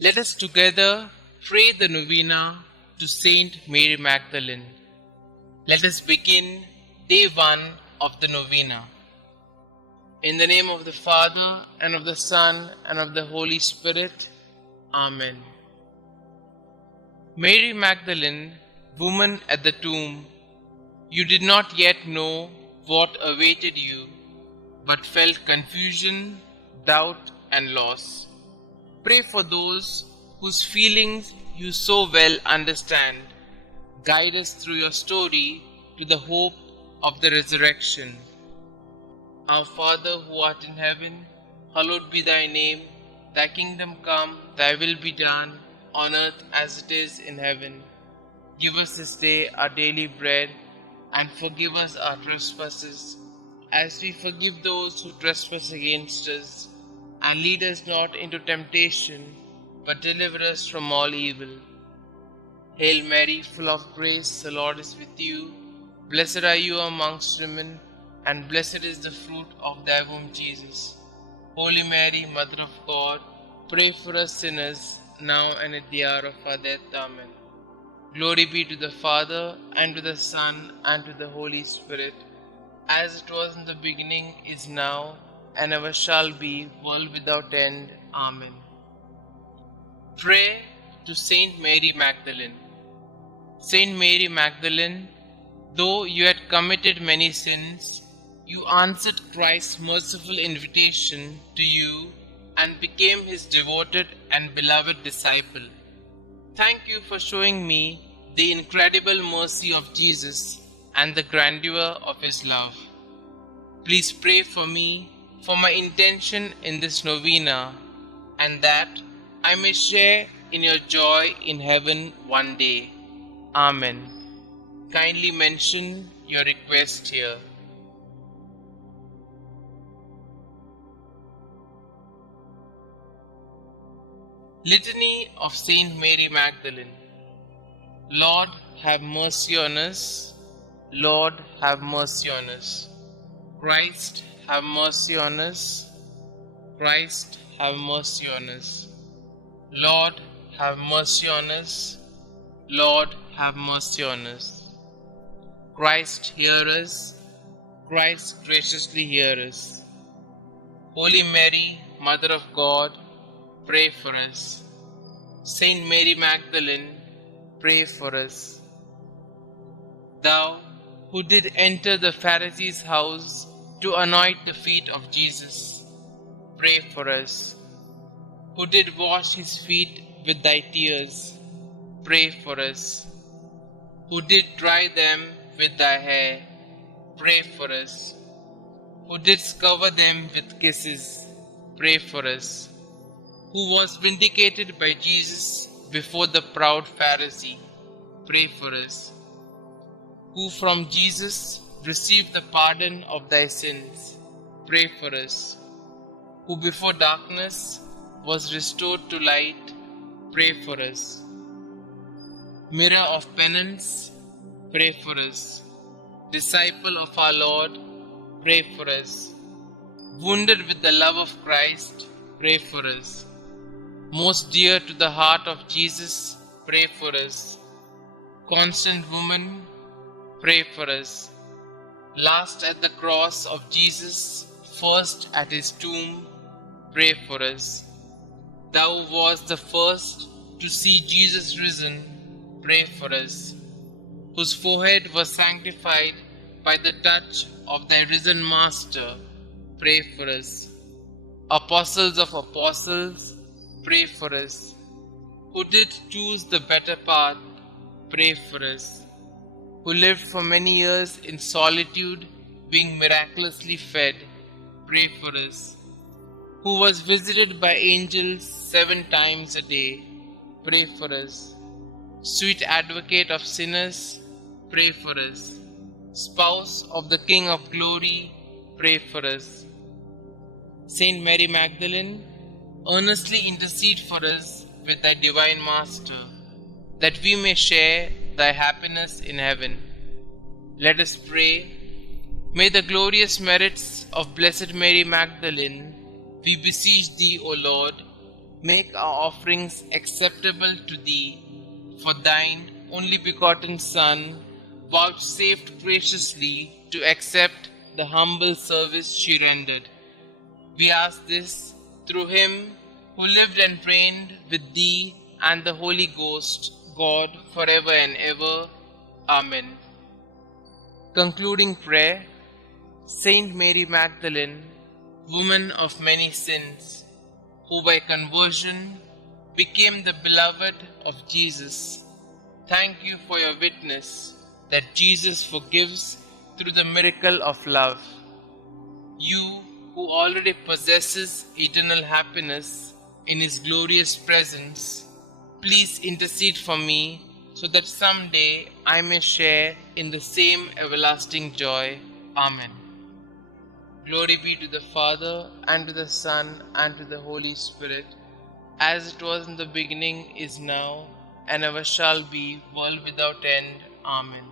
Let us together pray the Novena to St Mary Magdalene. Let us begin day 1 of the Novena. In the name of the Father, and of the Son, and of the Holy Spirit. Amen. Mary Magdalene, woman at the tomb, you did not yet know what awaited you, but felt confusion, doubt, and loss. Pray for those whose feelings you so well understand. Guide us through your story to the hope of the resurrection. Our Father who art in heaven, hallowed be thy name. Thy kingdom come, thy will be done, on earth as it is in heaven. Give us this day our daily bread, and forgive us our trespasses, as we forgive those who trespass against us. And lead us not into temptation, but deliver us from all evil. Hail Mary, full of grace, the Lord is with you. Blessed are you amongst women, and blessed is the fruit of thy womb, Jesus. Holy Mary, Mother of God, pray for us sinners, now and at the hour of our death. Amen. Glory be to the Father, and to the Son, and to the Holy Spirit, as it was in the beginning, is now, and ever shall be, world without end. Amen. Pray to St Mary Magdalene. St Mary Magdalene, though you had committed many sins, you answered Christ's merciful invitation to you and became his devoted and beloved disciple. Thank you for showing me the incredible mercy of Jesus and the grandeur of his love. Please pray for me, for my intention in this novena, and that I may share in your joy in heaven one day. Amen. Kindly mention your request here. Litany of Saint Mary Magdalene. Lord, have mercy on us. Lord, have mercy on us. Christ, have mercy on us. Christ, have mercy on us. Lord, have mercy on us. Lord, have mercy on us. Christ, hear us. Christ, graciously hear us. Holy Mary, Mother of God, pray for us. Saint Mary Magdalene, pray for us. Thou, who did enter the Pharisee's house to anoint the feet of Jesus, pray for us. Who did wash his feet with thy tears, pray for us. Who did dry them with thy hair, pray for us. Who didst cover them with kisses, pray for us. Who was vindicated by Jesus before the proud Pharisee, pray for us. Who from Jesus received the pardon of thy sins, pray for us. Who before darkness was restored to light, pray for us. Mirror of penance, pray for us. Disciple of our Lord, pray for us. Wounded with the love of Christ, pray for us. Most dear to the heart of Jesus, pray for us. Constant woman, pray for us. Last at the cross of Jesus, first at his tomb, pray for us. Thou wast the first to see Jesus risen, pray for us. Whose forehead was sanctified by the touch of thy risen Master, pray for us. Apostles of apostles, pray for us. Who did choose the better path, pray for us. Who lived for many years in solitude, being miraculously fed, pray for us. Who was visited by angels 7 times a day, pray for us. Sweet advocate of sinners, pray for us. Spouse of the King of glory, pray for us. Saint Mary Magdalene, earnestly intercede for us with thy divine Master, that we may share thy happiness in heaven. Let us pray. May the glorious merits of Blessed Mary Magdalene, we beseech thee, O Lord, Make our offerings acceptable to thee, for thine only begotten Son vouchsafed graciously to accept the humble service she rendered. We ask this through him who lived and reigned with thee and the Holy Ghost, God, forever and ever. Amen. Concluding prayer. Saint Mary Magdalene, woman of many sins, who by conversion became the beloved of Jesus, thank you for your witness that Jesus forgives through the miracle of love. You who already possesses eternal happiness in His glorious presence, please intercede for me so that someday I may share in the same everlasting joy. Amen. Glory be to the Father, and to the Son, and to the Holy Spirit, as it was in the beginning, is now, and ever shall be, world without end. Amen.